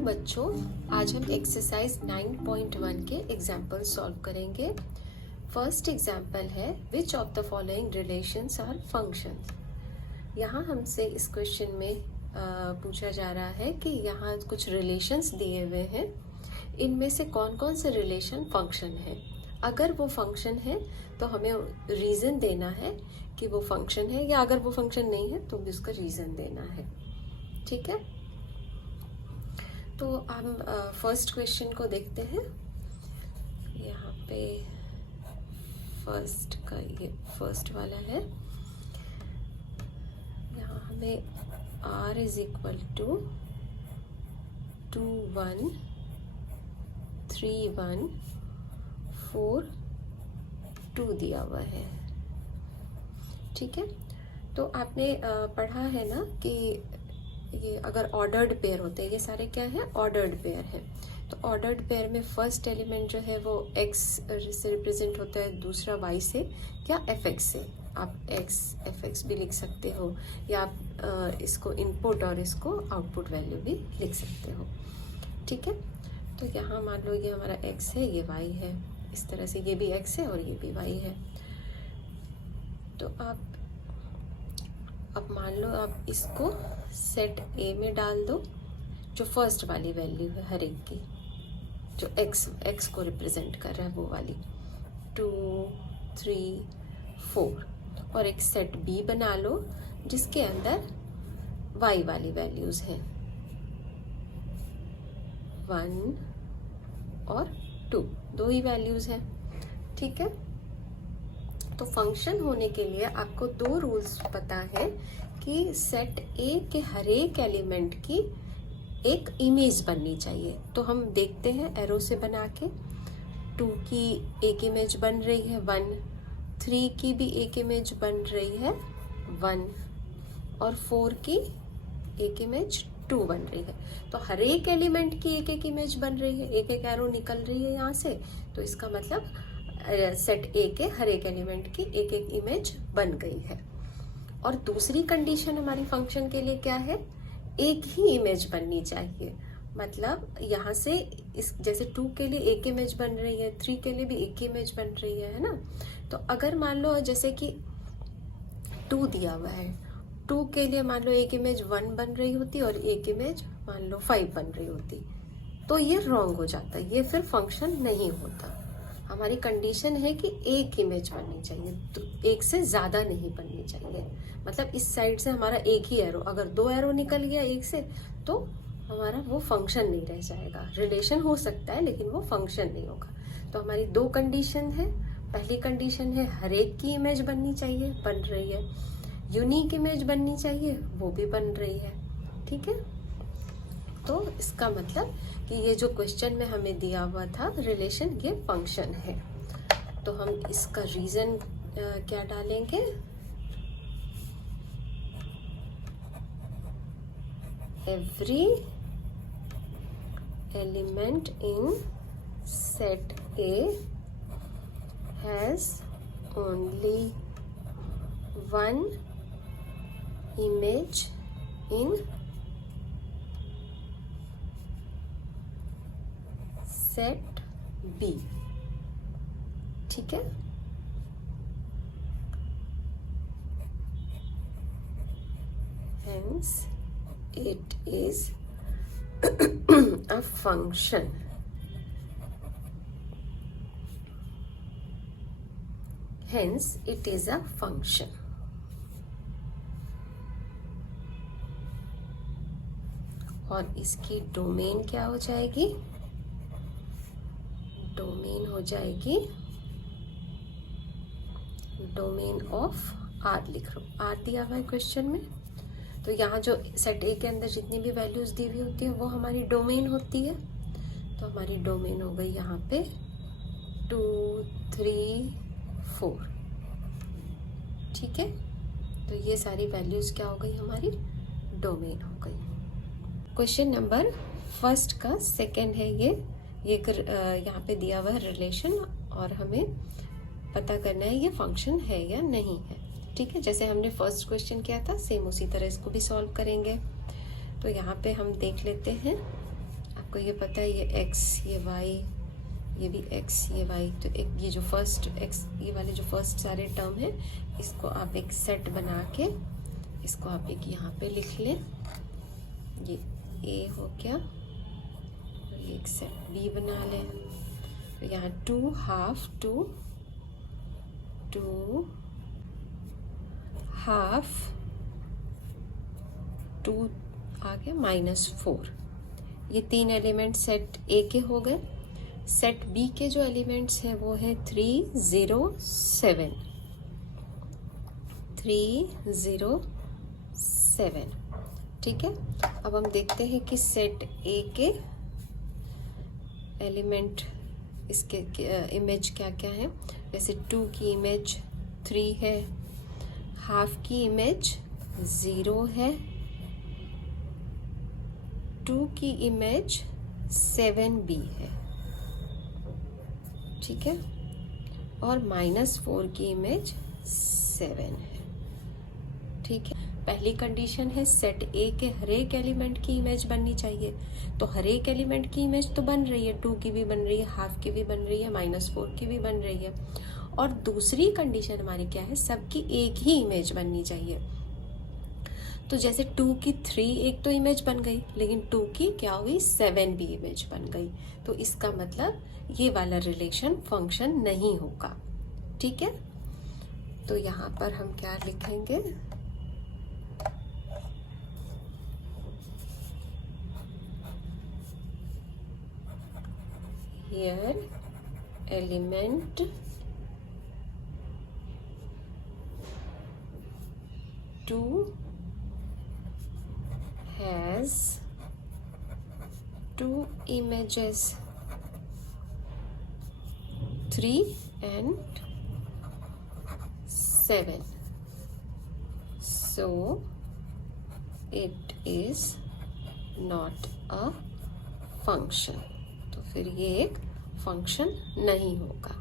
बच्चों, आज हम एक्सरसाइज 9.1 के एग्जाम्पल सॉल्व करेंगे। फर्स्ट एग्जाम्पल है which of the following relations are functions. यहाँ हमसे इस क्वेश्चन में पूछा जा रहा है कि यहाँ कुछ रिलेशंस दिए हुए हैं, इनमें से कौन कौन से रिलेशन फंक्शन है। अगर वो फंक्शन है तो हमें रीज़न देना है कि वो फंक्शन है, या अगर वो फंक्शन नहीं है तो भी उसका रीज़न देना है। ठीक है, तो हम फर्स्ट क्वेश्चन को देखते हैं। यहाँ पे फर्स्ट वाला है। यहाँ हमें r इज इक्वल टू 2 1 3 1 4 2 दिया हुआ है। ठीक है, तो आपने पढ़ा है ना कि ये अगर ऑर्डर्ड पेयर होते हैं, ये सारे क्या है, ऑर्डर्ड पेयर है। तो ऑर्डर्ड पेयर में फर्स्ट एलिमेंट जो है वो x से रिप्रेजेंट होता है, दूसरा y से या fx से। आप fx भी लिख सकते हो, या आप इसको इनपुट और इसको आउटपुट वैल्यू भी लिख सकते हो। ठीक है, तो यहाँ मान लो ये हमारा x है, ये y है, इस तरह से ये भी x है और ये भी y है। तो अब मान लो आप इसको सेट A में डाल दो, जो फर्स्ट वाली वैल्यू है हर एक की, जो x को रिप्रेजेंट कर रहा है वो वाली 2 3 4, और एक सेट B बना लो जिसके अंदर y वाली वैल्यूज हैं 1 और 2, दो ही वैल्यूज हैं। ठीक है, तो फंक्शन होने के लिए आपको दो रूल्स पता है कि सेट A के हर एक एलिमेंट की एक इमेज बननी चाहिए। तो हम देखते हैं एरो से बना के, 2 की एक इमेज बन रही है 1, 3 की भी एक इमेज बन रही है 1, और 4 की एक इमेज 2 बन रही है। तो हर एक एलिमेंट की एक एक इमेज बन रही है, एक एक एरो निकल रही है यहाँ से। तो इसका मतलब सेट A के हर एक एलिमेंट की एक एक इमेज बन गई है। और दूसरी कंडीशन हमारी फंक्शन के लिए क्या है, एक ही इमेज बननी चाहिए। मतलब यहाँ से इस जैसे 2 के लिए एक इमेज बन रही है, 3 के लिए भी एक इमेज बन रही है ना। तो अगर मान लो जैसे कि 2 दिया हुआ है, 2 के लिए मान लो एक इमेज 1 बन रही होती और एक इमेज मान लो 5 बन रही होती, तो ये रॉन्ग हो जाता, ये फिर फंक्शन नहीं होता। हमारी कंडीशन है कि एक इमेज बननी चाहिए, तो एक से ज्यादा नहीं बननी चाहिए। मतलब इस साइड से हमारा एक ही एरो, अगर 2 एरो निकल गया एक से तो हमारा वो फंक्शन नहीं रह जाएगा। रिलेशन हो सकता है लेकिन वो फंक्शन नहीं होगा। तो हमारी दो कंडीशन है। पहली कंडीशन है हर एक की इमेज बननी चाहिए, बन रही है। यूनिक इमेज बननी चाहिए, वो भी बन रही है। ठीक है, तो इसका मतलब कि ये जो क्वेश्चन में हमें दिया हुआ था रिलेशन, ये फंक्शन है। तो हम इसका रीजन क्या डालेंगे, every element in set A has only one image in set B। ठीक है, hence it is a function। hence it is a function। और इसकी डोमेन क्या हो जाएगी, डोमेन हो जाएगी डोमेन ऑफ R। लिख लो, R दिया हुआ है क्वेश्चन में। तो यहाँ जो सेट A के अंदर जितनी भी वैल्यूज दी हुई होती है वो हमारी डोमेन होती है। तो हमारी डोमेन हो गई यहाँ पे 2 3 4। ठीक है, तो ये सारी वैल्यूज क्या हो गई, हमारी डोमेन हो गई। क्वेश्चन नंबर फर्स्ट का सेकंड है ये यहाँ पे दिया हुआ है रिलेशन, और हमें पता करना है ये फंक्शन है या नहीं है। ठीक है, जैसे हमने फर्स्ट क्वेश्चन किया था सेम उसी तरह इसको भी सॉल्व करेंगे। तो यहाँ पे हम देख लेते हैं आपको ये पता है, ये x, ये y, ये भी x, ये y, तो एक ये जो फर्स्ट x, ये वाले जो फर्स्ट सारे टर्म है, इसको आप एक सेट बना के इसको आप एक यहाँ पे लिख लें। ये a हो गया और ये एक सेट b बना लें। तो यहाँ 2 हाफ 2 हाफ 2 आ गया -4। ये 3 एलिमेंट सेट ए के हो गए। सेट बी के जो एलिमेंट्स हैं वो है 3 0 7, 3 0 7। ठीक है, अब हम देखते हैं कि सेट ए के एलिमेंट, इसके इमेज क्या क्या है। जैसे 2 की इमेज 3 है, हाफ की इमेज 0 है, 2 की इमेज 7b है। ठीक है, और -4 की इमेज 7 है। ठीक है, पहली कंडीशन है सेट ए के हर एक एलिमेंट की इमेज बननी चाहिए। तो हर एक एलिमेंट की इमेज तो बन रही है, 2 की भी बन रही है, हाफ की भी बन रही है, -4 की भी बन रही है। और दूसरी कंडीशन हमारी क्या है, सबकी एक ही इमेज बननी चाहिए। तो जैसे 2 की 3 एक तो इमेज बन गई, लेकिन 2 की क्या हुई, 7 भी इमेज बन गई। तो इसका मतलब ये वाला रिलेशन फंक्शन नहीं होगा। ठीक है, तो यहाँ पर हम क्या लिखेंगे, here element 2 has 2 images 3 and 7, so it is not a function। तो फिर ये एक फंक्शन नहीं होगा।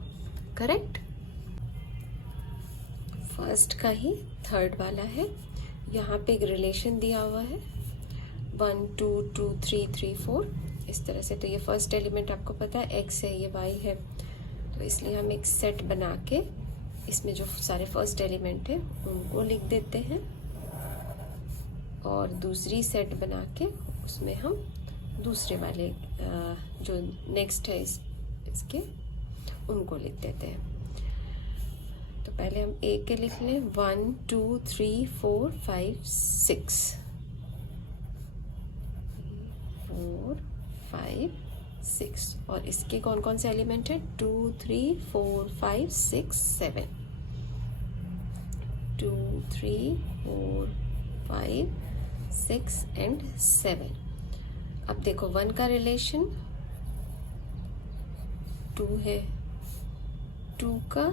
करेक्ट, फर्स्ट का ही थर्ड वाला है। यहाँ पे एक रिलेशन दिया हुआ है 1 2 2 3 3 4 इस तरह से। तो ये फर्स्ट एलिमेंट आपको पता है x है, ये y है, तो इसलिए हम एक सेट बना के इसमें जो सारे फर्स्ट एलिमेंट है उनको लिख देते हैं, और दूसरी सेट बना के उसमें हम दूसरे वाले जो नेक्स्ट है इसके उनको लिख देते हैं। तो पहले हम ए के लिख लें 1 2 3 4 5 6 4 5 6, और इसके कौन कौन से एलिमेंट है 2 3 4 5 6 7, 2 3 4 5 6 एंड 7। अब देखो 1 का रिलेशन 2 है, 2 का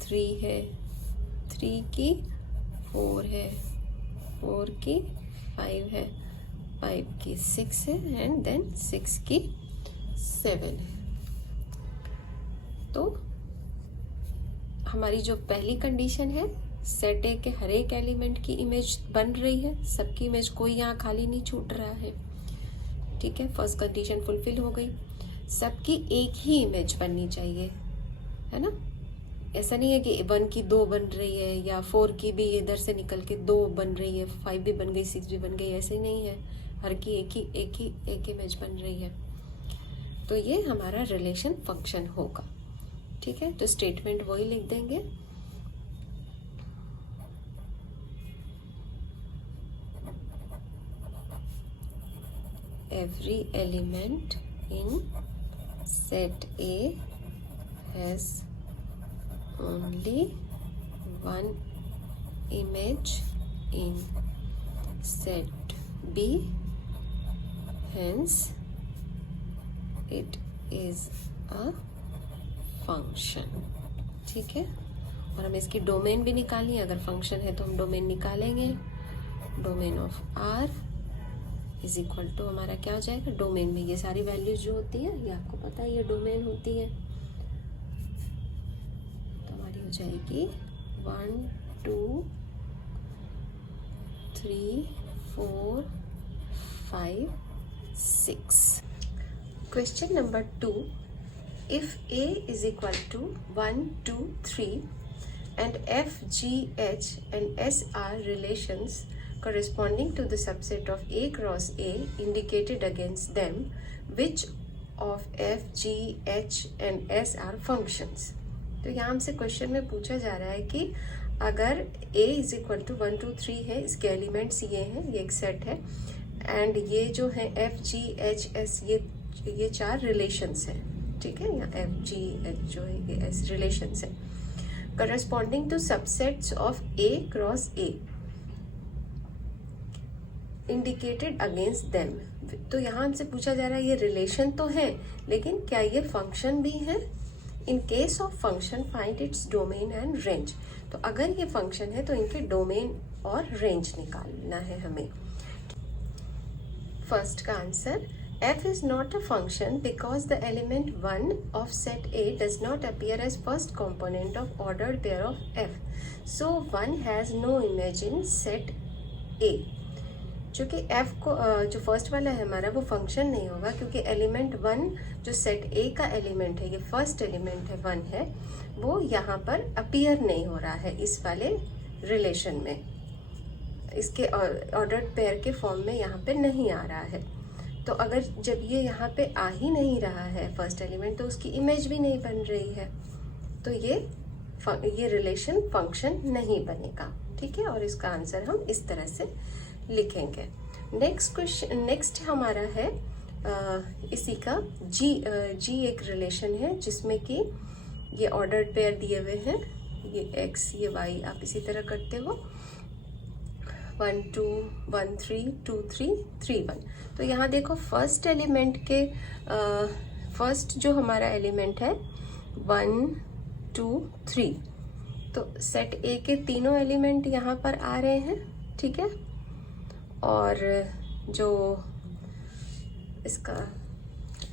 3 है, 3 की 4 है, 4 की 5 है, 5 की 6 है, एंड देन 6 की 7 है। तो हमारी जो पहली कंडीशन है, सेट ए के हर एक एलिमेंट की इमेज बन रही है, सबकी इमेज, कोई यहाँ खाली नहीं छूट रहा है। ठीक है, फर्स्ट कंडीशन फुलफिल हो गई। सबकी एक ही इमेज बननी चाहिए, है ना। ऐसा नहीं है कि 1 की 2 बन रही है, या 4 की भी इधर से निकल के 2 बन रही है, 5 भी बन गई, 6 भी बन गई, ऐसे नहीं है। हर की एक इमेज बन रही है। तो ये हमारा रिलेशन फंक्शन होगा। ठीक है, तो स्टेटमेंट वही लिख देंगे, every element in set A has only one image in set B, hence it is a function। ठीक है, और हम इसकी डोमेन भी निकालनी है। अगर फंक्शन है तो हम डोमेन निकालेंगे। Domain of R is equal to हमारा क्या हो जाएगा, डोमेन में ये सारी वैल्यूज जो होती है, ये आपको पता है ये डोमेन होती है, तो हमारी हो जाएगी 1 2 3 4 5 6। Question number 2, if A is equal to 1, 2, 3 and F, G, H and S are relations corresponding to the subset of A cross A indicated against them, which of F, G, H and S are functions? तो यहाँ हमसे question में पूछा जा रहा है कि अगर A इज इक्वल टू 1, 2, 3 है, इसके एलिमेंट्स ये हैं, ये एक सेट है, एंड ये जो है F, G, H, S ये 4 रिलेशंस हैं, ठीक है, यहाँ F, G, H जो है ये S रिलेशंस है, corresponding to subsets of A cross A indicated against them. तो यहाँ हमसे पूछा जा रहा है ये रिलेशन तो है, लेकिन क्या ये फंक्शन भी है? इन case of function find its domain and range. तो अगर ये फंक्शन है तो इनके डोमेन और रेंज निकालना है हमें। फर्स्ट का answer, f is not a function because the element 1 of set A does not appear as first component of ordered pair of f, so 1 has no image in set A। चूँकि f को जो first वाला है हमारा वो function नहीं होगा, क्योंकि एलिमेंट 1 जो सेट A का एलिमेंट है, ये फर्स्ट एलिमेंट है 1 है, वो यहाँ पर अपीयर नहीं हो रहा है इस वाले रिलेशन में, इसके ऑर्डर्ड पेयर के फॉर्म में यहाँ पे नहीं आ रहा है। तो अगर जब ये यहाँ पे आ ही नहीं रहा है फर्स्ट एलिमेंट, तो उसकी इमेज भी नहीं बन रही है, तो ये रिलेशन फंक्शन नहीं बनेगा, ठीक है। और इसका आंसर हम इस तरह से लिखेंगे। नेक्स्ट क्वेश्चन, नेक्स्ट हमारा है इसी का जी एक रिलेशन है जिसमें कि ये ऑर्डर्ड पेयर दिए हुए हैं, ये x ये y, आप इसी तरह करते हो 1 2 1 3 2 3 3 1। तो यहाँ देखो फर्स्ट एलिमेंट के फर्स्ट जो हमारा एलिमेंट है 1 2 3, तो सेट A के तीनों एलिमेंट यहाँ पर आ रहे हैं, ठीक है। और जो इसका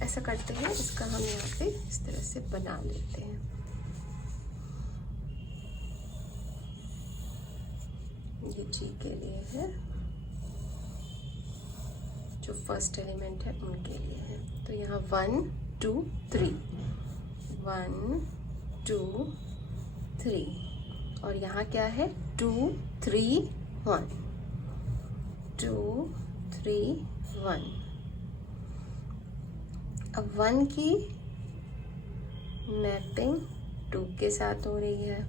ऐसा करते हैं, इसका हम यहाँ पे इस तरह से बना लेते हैं। ये जी के लिए है, जो फर्स्ट एलिमेंट है उनके लिए है। तो यहाँ 1 2 3 1 2 3, और यहाँ क्या है 2 3 1 2 3 1। अब 1 की मैपिंग 2 के साथ हो रही है,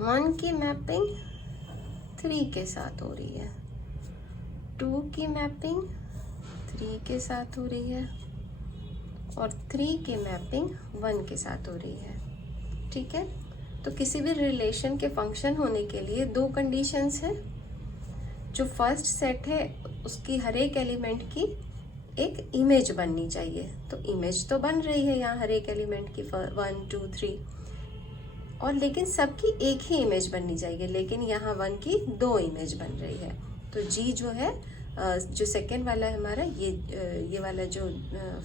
1 की मैपिंग 3 के साथ हो रही है, 2 की मैपिंग 3 के साथ हो रही है, और 3 की मैपिंग 1 के साथ हो रही है, ठीक है। तो किसी भी रिलेशन के फंक्शन होने के लिए 2 कंडीशंस हैं। जो फर्स्ट सेट है उसकी हर एक एलिमेंट की एक इमेज बननी चाहिए, तो इमेज तो बन रही है यहाँ हर एक एलिमेंट की 1 2 3, और लेकिन सबकी एक ही इमेज बननी चाहिए, लेकिन यहाँ 1 की 2 इमेज बन रही है। तो जी जो है जो सेकेंड वाला है हमारा, ये वाला जो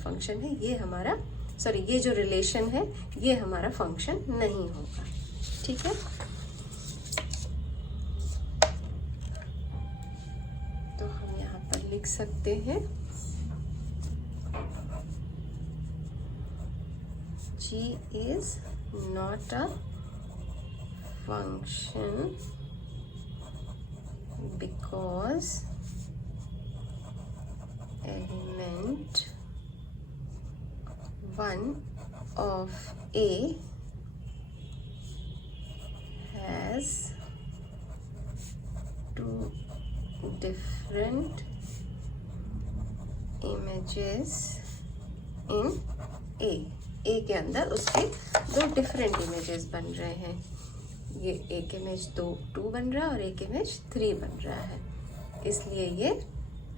फंक्शन है ये हमारा, सॉरी ये जो रिलेशन है ये हमारा फंक्शन नहीं होगा, ठीक है। तो हम यहाँ पर लिख सकते हैं G is not a function because element 1 of A has 2 different images in A। ए के अंदर उसके 2 डिफरेंट इमेजेस बन रहे हैं, ये एक इमेज 2 बन रहा है और एक इमेज 3 बन रहा है, इसलिए ये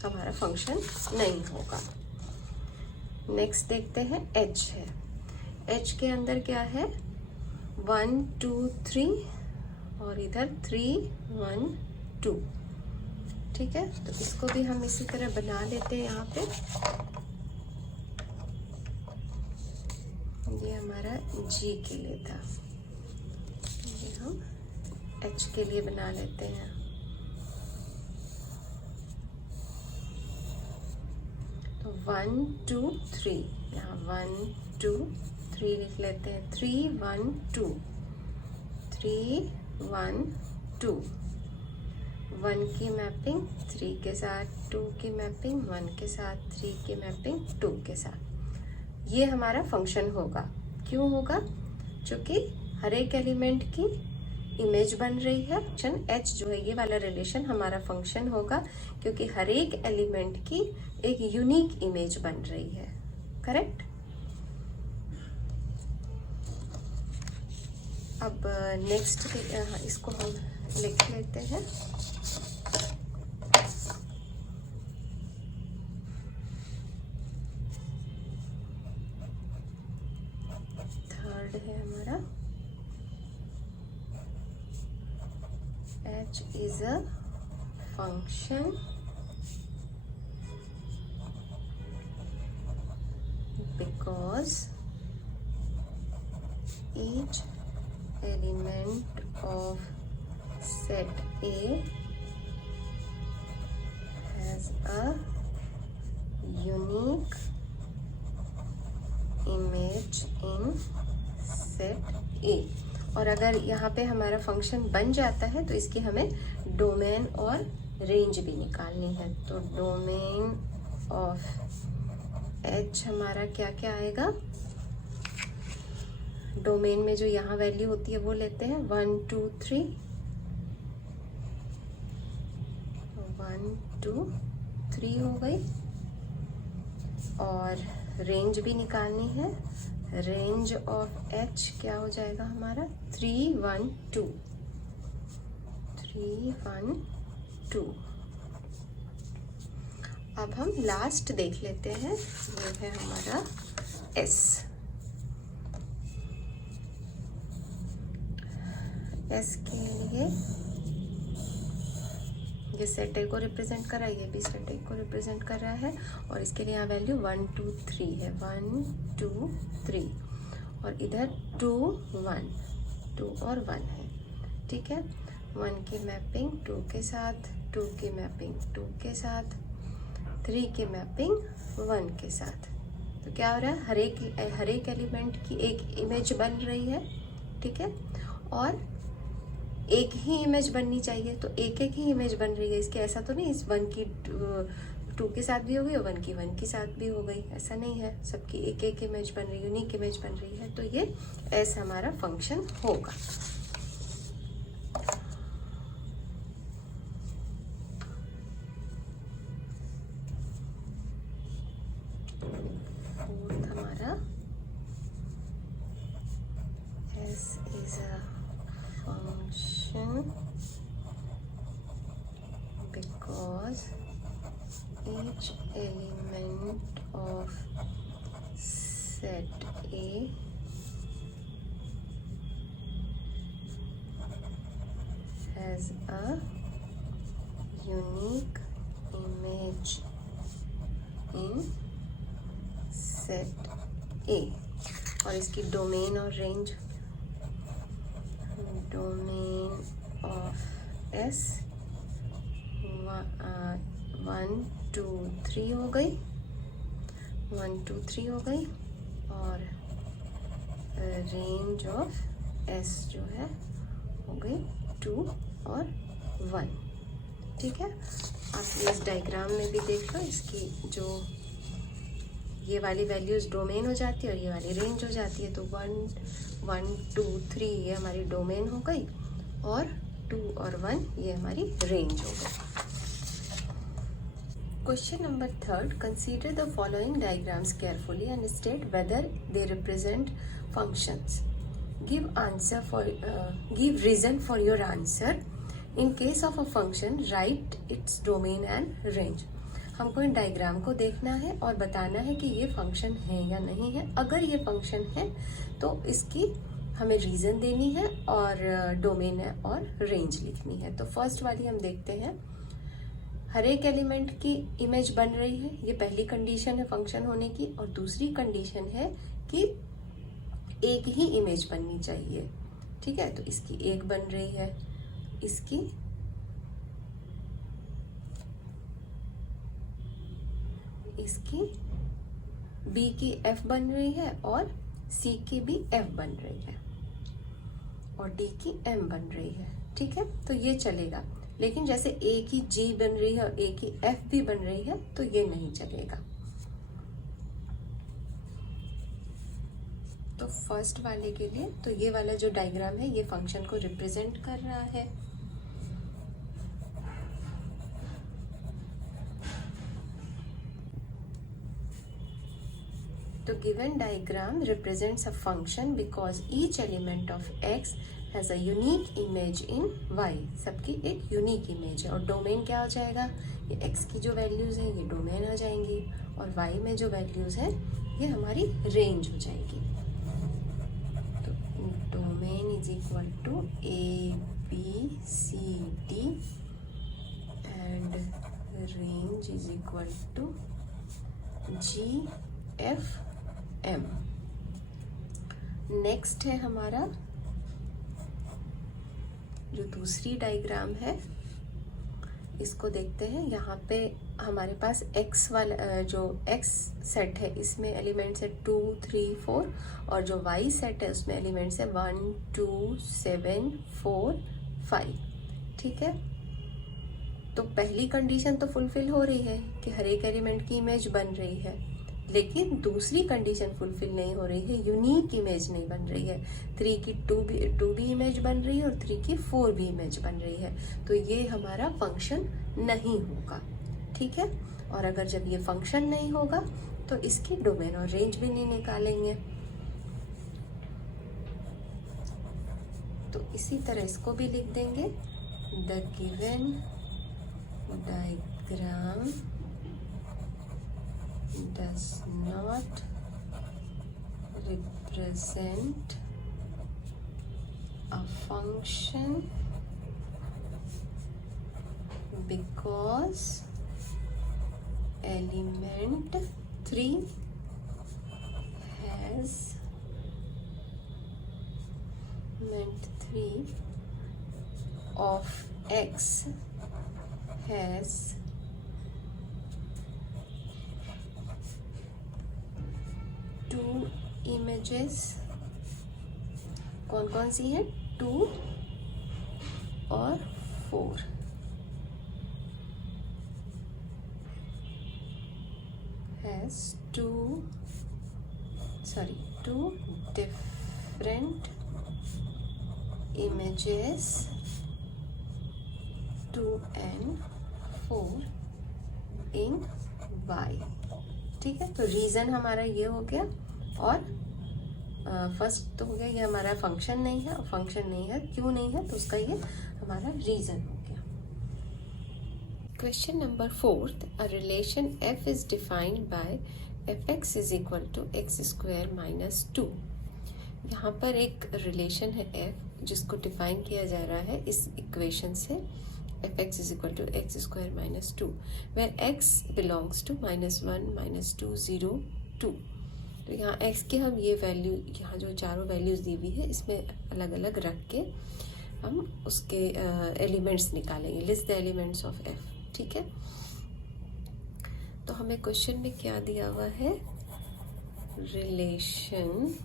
हमारा फंक्शन नहीं होगा। नेक्स्ट देखते हैं H है, H के अंदर क्या है 1 2 3 और इधर 3 1 2, ठीक है। तो इसको भी हम इसी तरह बना लेते हैं। यहाँ पे ये हमारा G के लिए था, ये हम H के लिए बना लेते हैं। तो 1 2 3, यहाँ 1 2 3 लिख लेते हैं, 3 1 2, 3 1 2, 1 की मैपिंग 3 के साथ, 2 की मैपिंग 1 के साथ, 3 की मैपिंग 2 के साथ। ये हमारा फंक्शन होगा। क्यों होगा? क्योंकि हर एक एलिमेंट की इमेज बन रही है। फंक्शन h जो है, ये वाला रिलेशन हमारा फंक्शन होगा, क्योंकि हर एक एलिमेंट की एक यूनिक इमेज बन रही है। करेक्ट? अब नेक्स्ट इसको हम लिख लेते हैं। थर्ड है हमारा h is a function because each element of set A has a unique image in set A। और अगर यहाँ पे हमारा फंक्शन बन जाता है तो इसकी हमें डोमेन और रेंज भी निकालनी है। तो डोमेन ऑफ h हमारा क्या क्या आएगा? डोमेन में जो यहाँ वैल्यू होती है वो लेते हैं 1 2 3, 1 2 3 हो गई। और रेंज भी निकालनी है। रेंज ऑफ h क्या हो जाएगा हमारा? 3 1 2, 3 1 2। अब हम लास्ट देख लेते हैं, ये है हमारा s। s के लिए ये सेट ए को रिप्रेजेंट कर रहा है, ये भी सेट ए को रिप्रेजेंट कर रहा है। और इसके लिए यहाँ वैल्यू 1 2 3 है, 1 2 3, और इधर 2 1, 2 और 1 है। ठीक है? 1 की मैपिंग 2 के साथ, 2 की मैपिंग 2 के साथ, 3 की मैपिंग 1 के साथ। तो क्या हो रहा है? हर एक एलिमेंट की एक इमेज बन रही है। ठीक है? और एक ही इमेज बननी चाहिए, तो एक एक ही इमेज बन रही है इसकी। ऐसा तो नहीं इस 1 की 2 के साथ भी हो गई और 1 की 1 के साथ भी हो गई, ऐसा नहीं है। सबकी एक एक इमेज बन रही है, यूनिक इमेज बन रही है। तो ये ऐसा हमारा फंक्शन होगा। फोर्थ हमारा S is a function because each element of set A has a unique image in set A। और इसकी डोमेन और रेंज, डोमेन ऑफ S 1 2 3 हो गई, 1 2 3 हो गई। और रेंज ऑफ S जो है हो गई 2 और 1। ठीक है? आप ये इस डायग्राम में भी देख लो, इसकी जो ये वाली वैल्यूज डोमेन हो जाती है और ये वाली रेंज हो जाती है। तो 1 1 2 3 ये हमारी डोमेन हो गई, और 2 और 1 ये हमारी रेंज हो गई। Question number 3, consider the following diagrams carefully and state whether they represent functions. Give reason for your answer. In case of a function right its domain and range. हमको इन डायग्राम को देखना है और बताना है कि ये फंक्शन है या नहीं है। अगर ये फंक्शन है तो इसकी हमें रीजन देनी है और डोमेन है और रेंज लिखनी है। तो फर्स्ट वाली हम देखते हैं, हर एक एलिमेंट की इमेज बन रही है, ये पहली कंडीशन है फंक्शन होने की। और दूसरी कंडीशन है कि एक ही इमेज बननी चाहिए। ठीक है? तो इसकी एक बन रही है, इसकी बी की एफ बन रही है और सी की भी एफ बन रही है और डी की एम बन रही है, ठीक है, तो ये चलेगा। लेकिन जैसे ए की जी बन रही है और ए की एफ भी बन रही है तो ये नहीं चलेगा। तो फर्स्ट वाले के लिए तो ये वाला जो डायग्राम है ये फंक्शन को रिप्रेजेंट कर रहा है। तो given diagram represents a function because each element of x has a unique image in y। सबकी एक यूनिक इमेज है और डोमेन क्या हो जाएगा, ये x की जो वैल्यूज है ये डोमेन आ जाएंगी और y में जो वैल्यूज है ये हमारी रेंज हो जाएगी। तो domain is equal to a b c d and range is equal to g f m। Next है हमारा जो दूसरी डायग्राम है, इसको देखते हैं। यहाँ पे हमारे पास x वाला जो x सेट है इसमें एलिमेंट्स है 2 3 4 और जो y सेट है उसमें एलिमेंट्स है 1 2 7 4 5, ठीक है। तो पहली कंडीशन तो फुलफिल हो रही है कि हर एक एलिमेंट की इमेज बन रही है, लेकिन दूसरी कंडीशन फुलफिल नहीं हो रही है, यूनिक इमेज नहीं बन रही है। 3 की 2 भी इमेज बन रही है और 3 की 4 भी इमेज बन रही है, तो ये हमारा फंक्शन नहीं होगा, ठीक है। और अगर जब ये फंक्शन नहीं होगा तो इसकी डोमेन और रेंज भी नहीं निकालेंगे। तो इसी तरह इसको भी लिख देंगे, the given diagram does not represent a function because element 3 has element 3 of x has two images. कौन कौन सी है, 2 और 4। Has two different images 2 and 4 in y, ठीक है। तो रीजन हमारा ये हो गया और फर्स्ट तो हो गया ये हमारा फंक्शन नहीं है, और फंक्शन नहीं है क्यों नहीं है तो उसका ये हमारा रीजन हो गया। Question number 4, a relation f is defined by fx is equal to x square minus 2। यहाँ पर एक रिलेशन है f जिसको डिफाइन किया जा रहा है इस इक्वेशन से, fx is equal to x square minus 2 where x belongs to -1 -2 0 2। तो यहाँ x की हम ये वैल्यू, यहाँ जो चारों वैल्यूज दी हुई है इसमें अलग अलग रख के हम उसके एलिमेंट्स निकालेंगे, list the elements of f, ठीक है। तो हमें क्वेश्चन में क्या दिया हुआ है, relation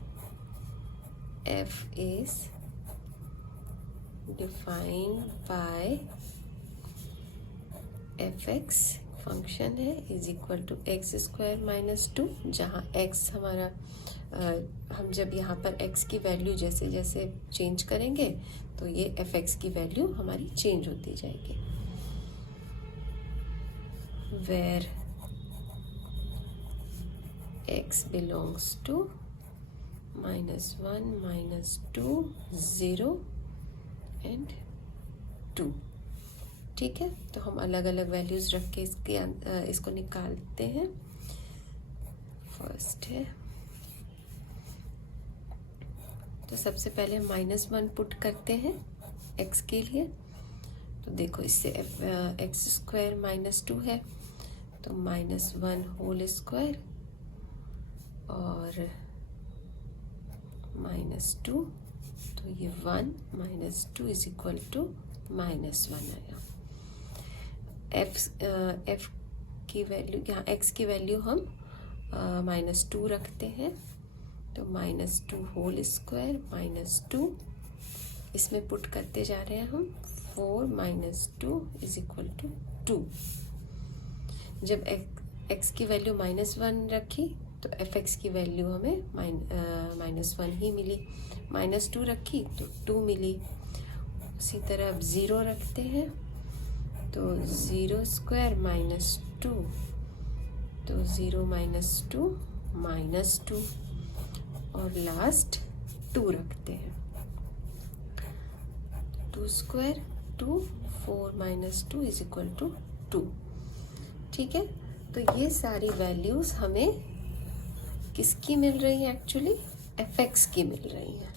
f is defined by fx function है is equal to x square minus 2, जहाँ x हमारा हम जब यहाँ पर x की वैल्यू जैसे जैसे चेंज करेंगे तो ये fx की वैल्यू हमारी चेंज होती जाएगी। Where x belongs to -1 -2 0 and 2, ठीक है। तो हम अलग अलग वैल्यूज रख के इसको निकालते हैं। फर्स्ट है तो सबसे पहले हम -1 पुट करते हैं x के लिए। तो देखो इससे एक्स स्क्वायर माइनस 2 है तो -1 होल स्क्वायर और -2, तो ये 1 -2 इज इक्वल टू -1 आया। f की वैल्यू, यहाँ x की वैल्यू हम -2 रखते हैं, तो -2 होल स्क्वायर -2, इसमें पुट करते जा रहे हैं हम 4 - 2 = 2। जब x की वैल्यू -1 रखी तो fx की वैल्यू हमें -1 ही मिली, -2 रखी तो 2 मिली। उसी तरह अब 0 रखते हैं, तो 0 स्क्वायर -2, तो 0 - 2 -2, और लास्ट 2 रखते हैं, 2 स्क्वायर 2, 4 - 2 = 2। ठीक है, तो ये सारी वैल्यूज हमें किसकी मिल रही है? एक्चुअली fx की मिल रही है।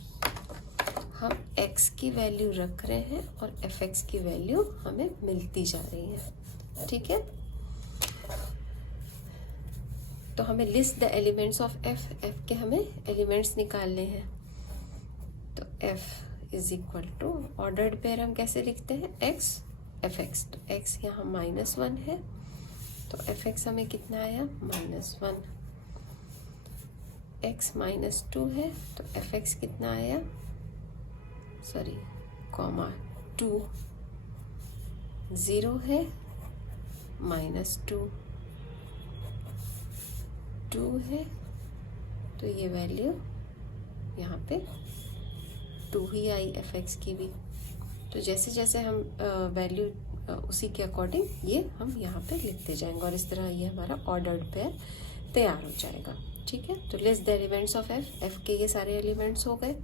हम x की वैल्यू रख रहे हैं और fx की वैल्यू हमें मिलती जा रही है। ठीक है, तो हमें list the elements of f के हमें एलिमेंट्स निकालने हैं। तो f = ऑर्डर्ड पेयर हम कैसे लिखते हैं? x fx, तो x यहाँ -1 है, तो fx हमें कितना आया? -1। x -2 है, तो fx कितना आया? सॉरी, कॉमा 2, 0 है, -2, 2 है, तो ये वैल्यू यहाँ पे 2 ही आई fx की भी। तो जैसे जैसे हम वैल्यू उसी के अकॉर्डिंग ये हम यहाँ पे लिखते जाएंगे, और इस तरह ये हमारा ऑर्डर्ड पेयर तैयार हो जाएगा। ठीक है, तो list the elements of f के ये सारे एलिमेंट्स हो गए।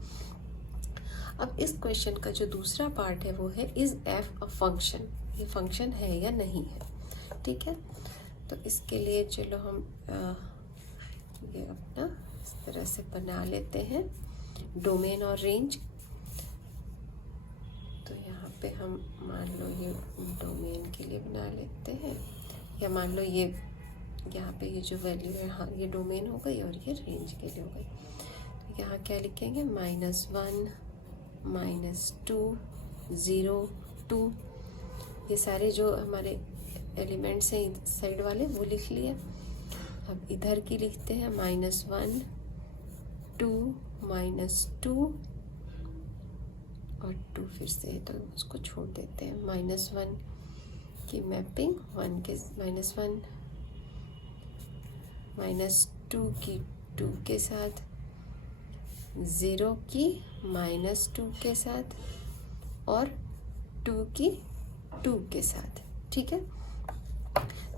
अब इस क्वेश्चन का जो दूसरा पार्ट है वो है इज f अ फंक्शन, ये फंक्शन है या नहीं है। ठीक है, तो इसके लिए चलो हम ये अपना इस तरह से बना लेते हैं डोमेन और रेंज। तो यहाँ पे हम मान लो ये डोमेन के लिए बना लेते हैं, या मान लो ये यहाँ पे ये जो वैल्यू है, हाँ ये डोमेन हो गई और ये रेंज के लिए हो गई। तो यहाँ क्या लिखेंगे? -1 -2 0 2, ये सारे जो हमारे एलिमेंट्स हैं साइड वाले वो लिख लिए। अब इधर की लिखते हैं -1 2 -2 और 2 फिर से, तो उसको छोड़ देते हैं। -1 की मैपिंग 1 के -1, -2 की 2 के साथ, 0 की -2 के साथ, और 2 की 2 के साथ। ठीक है,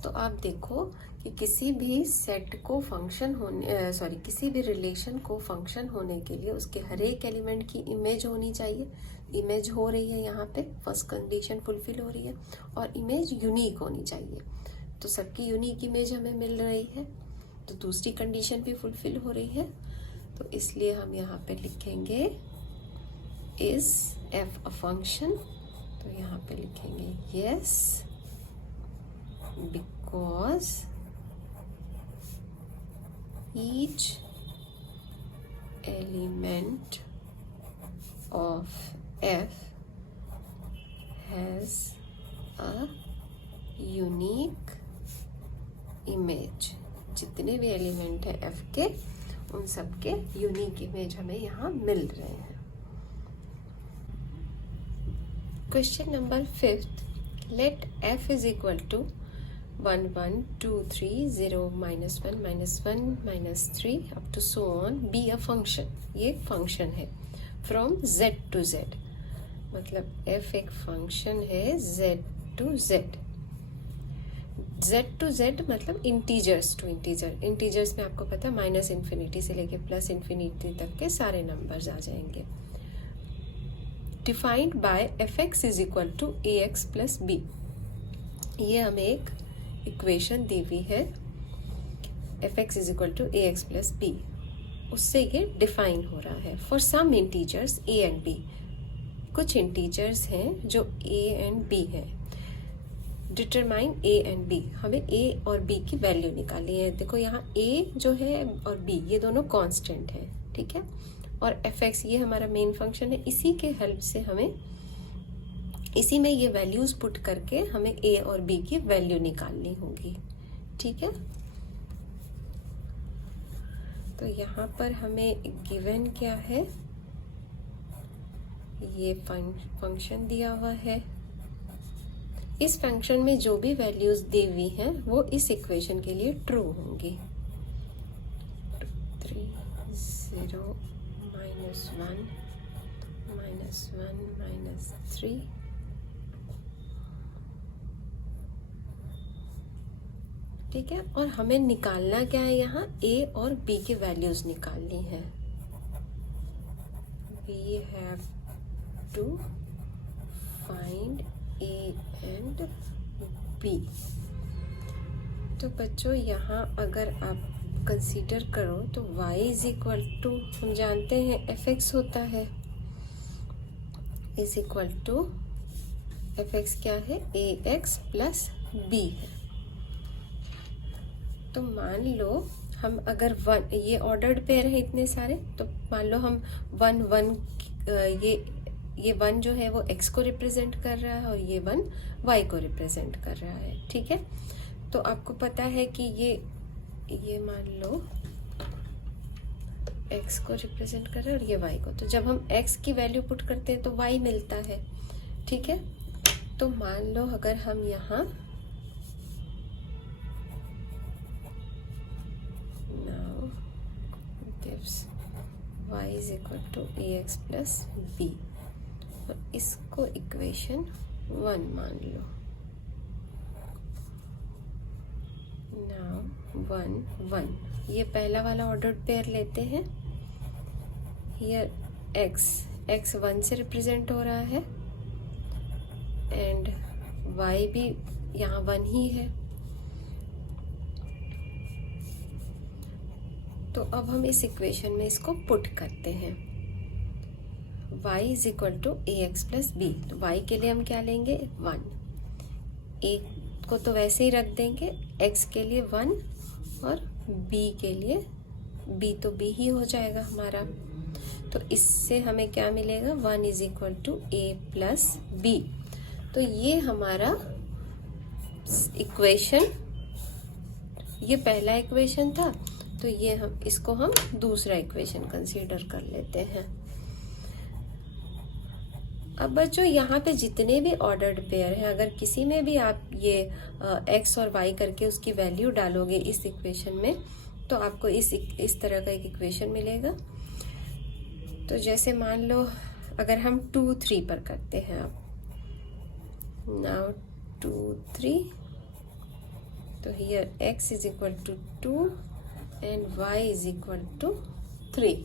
तो आप देखो कि किसी भी सेट को फंक्शन होने किसी भी रिलेशन को फंक्शन होने के लिए उसके हर एक एलिमेंट की इमेज होनी चाहिए। इमेज हो रही है यहाँ पे, फर्स्ट कंडीशन फुलफिल हो रही है, और इमेज यूनिक होनी चाहिए। तो सबकी यूनिक इमेज हमें मिल रही है, तो दूसरी कंडीशन भी फुलफिल हो रही है। तो इसलिए हम यहाँ पे लिखेंगे इज f अ फंक्शन। तो यहाँ पे लिखेंगे yes because each element of f has a unique image। जितने भी एलिमेंट है f के, उन सब के यूनिक इमेज हमें यहाँ मिल रहे हैं। Question number 5, let f = 1 1 2 3 0 -1 -1 -3 up to so on be a function. ये एक फंक्शन है फ्रॉम z to z, मतलब f एक फंक्शन है z to z। z to z मतलब इंटीजर्स टू इंटीजर। इंटीजर्स में आपको पता है -∞ से लेके +∞ तक के सारे नंबर्स आ जाएंगे। Defined by fx = ax + b। ये हमें एक इक्वेशन दी हुई है, fx = ax + b, उससे ये डिफाइन हो रहा है। For some integers a and b, कुछ इंटीजर्स हैं जो a एंड b हैं। डिटरमाइन a एंड b, हमें a और b की वैल्यू निकालनी है। देखो यहाँ a जो है और b ये दोनों कांस्टेंट है, ठीक है, और fx ये हमारा मेन फंक्शन है। इसी के हेल्प से हमें इसी में ये वैल्यूज पुट करके हमें a और b की वैल्यू निकालनी होगी। ठीक है, तो यहाँ पर हमें गिवन क्या है, ये फंक्शन दिया हुआ है। इस फंक्शन में जो भी वैल्यूज दी हुई हैं वो इस इक्वेशन के लिए ट्रू होंगी। 3 0 -1 -1 -3 ठीक है। और हमें निकालना क्या है, यहाँ a और b की वैल्यूज निकालनी है। we have to find a and b। तो बच्चों यहाँ अगर आप कंसीडर करो तो y इज इक्वल टू, हम जानते हैं fx होता है, इज इक्वल टू fx क्या है, ax प्लस b है। तो मान लो हम अगर ये ऑर्डर्ड पेयर है इतने सारे, तो मान लो हम 1 1 ये 1 जो है वो x को रिप्रेजेंट कर रहा है और ये 1 y को रिप्रेजेंट कर रहा है। ठीक है, तो आपको पता है कि ये मान लो x को रिप्रेजेंट कर रहा है और ये y को, तो जब हम x की वैल्यू पुट करते हैं तो y मिलता है। ठीक है, तो मान लो अगर हम यहाँ y is equal to ax plus b और इसको इक्वेशन 1 मान लो। नाउ 1 1 ये पहला वाला ऑर्डर्ड पेयर लेते हैं। हियर x 1 से रिप्रेजेंट हो रहा है एंड y भी यहाँ 1 ही है। तो अब हम इस इक्वेशन में इसको पुट करते हैं। y is equal to ax plus b। तो y के लिए हम क्या लेंगे, 1, a को तो वैसे ही रख देंगे, x के लिए 1 और b के लिए b तो b ही हो जाएगा हमारा। तो इससे हमें क्या मिलेगा, 1 is equal to a plus b। तो ये हमारा इक्वेशन, ये पहला इक्वेशन था, तो ये इसको हम दूसरा इक्वेशन कंसीडर कर लेते हैं। अब बच्चों यहाँ पे जितने भी ऑर्डर्ड पेयर हैं, अगर किसी में भी आप ये x और y करके उसकी वैल्यू डालोगे इस इक्वेशन में, तो आपको इस तरह का एक इक्वेशन मिलेगा। तो जैसे मान लो अगर हम 2 3 पर करते हैं, अब नाउ 2 3, तो here x is equal to 2 and y is equal to 3।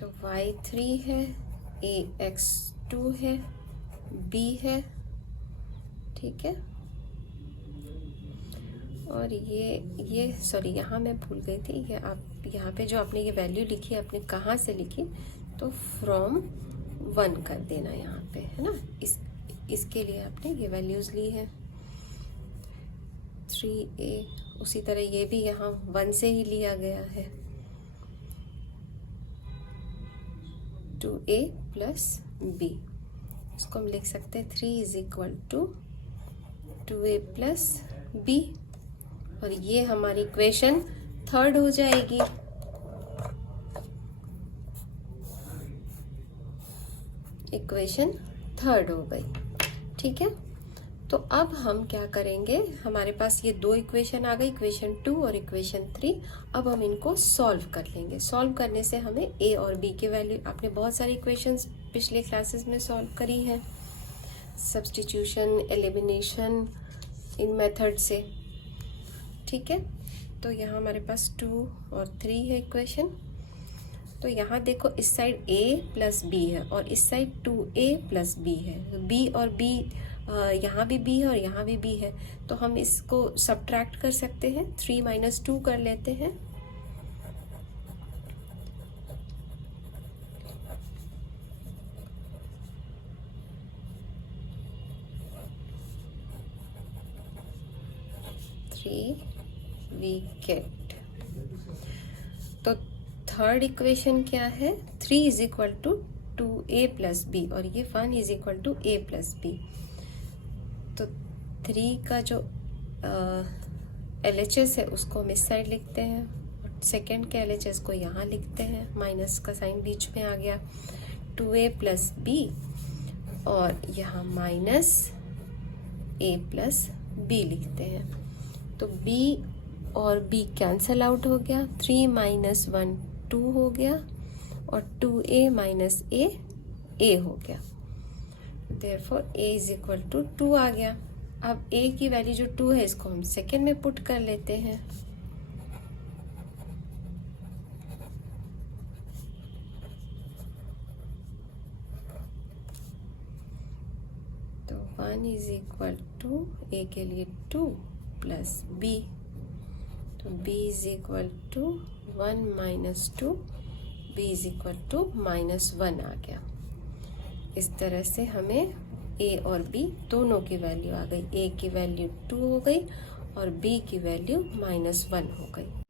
तो y 3 है, ax 2 है, b है। ठीक है, और ये सॉरी यहाँ मैं भूल गई थी, ये आप यहाँ पे जो आपने ये वैल्यू लिखी आपने कहाँ से लिखी, तो फ्रॉम 1 कर देना यहाँ पे, है ना। इसके लिए आपने ये वैल्यूज ली है 3a। उसी तरह ये भी यहाँ 1 से ही लिया गया है, 2a प्लस b। इसको हम लिख सकते हैं 3 is equal to 2a plus b, और ये हमारी इक्वेशन 3rd हो जाएगी। इक्वेशन 3rd हो गई। ठीक है, तो अब हम क्या करेंगे, हमारे पास ये 2 इक्वेशन आ गई, इक्वेशन 2 और इक्वेशन 3। अब हम इनको सॉल्व कर लेंगे। सॉल्व करने से हमें a और b की वैल्यू, आपने बहुत सारी इक्वेशंस पिछले क्लासेस में सॉल्व करी है, सब्स्टिट्यूशन, एलिमिनेशन, इन मेथड से। ठीक है, तो यहाँ हमारे पास 2 और 3 है इक्वेशन। तो यहाँ देखो इस साइड a प्लस b है और इस साइड 2a प्लस b है। b और b, यहाँ भी b है और यहाँ भी b है, तो हम इसको सब्ट्रैक्ट कर सकते हैं, 3 माइनस 2 कर लेते हैं। वी गेट, तो 3rd इक्वेशन क्या है, 3 is equal to 2a plus b और ये 1 is equal to a plus b। तो 3 का जो LHS है उसको हम इस साइड लिखते हैं, सेकेंड के LHS को यहाँ लिखते हैं, माइनस का साइन बीच में आ गया, 2a प्लस b और यहाँ माइनस a प्लस b लिखते हैं। तो b और b कैंसल आउट हो गया, 3 माइनस 1 2 हो गया और 2a माइनस a हो गया। Therefore a is equal to 2 आ गया। अब a की वैल्यू जो 2 है इसको हम सेकेंड में पुट कर लेते हैं। तो 1 इज इक्वल टू a के लिए 2 प्लस b, तो b is equal to 1 minus 2, b is equal to -1 आ गया। इस तरह से हमें a और b दोनों की वैल्यू आ गई। a की वैल्यू 2 हो गई और b की वैल्यू -1 हो गई।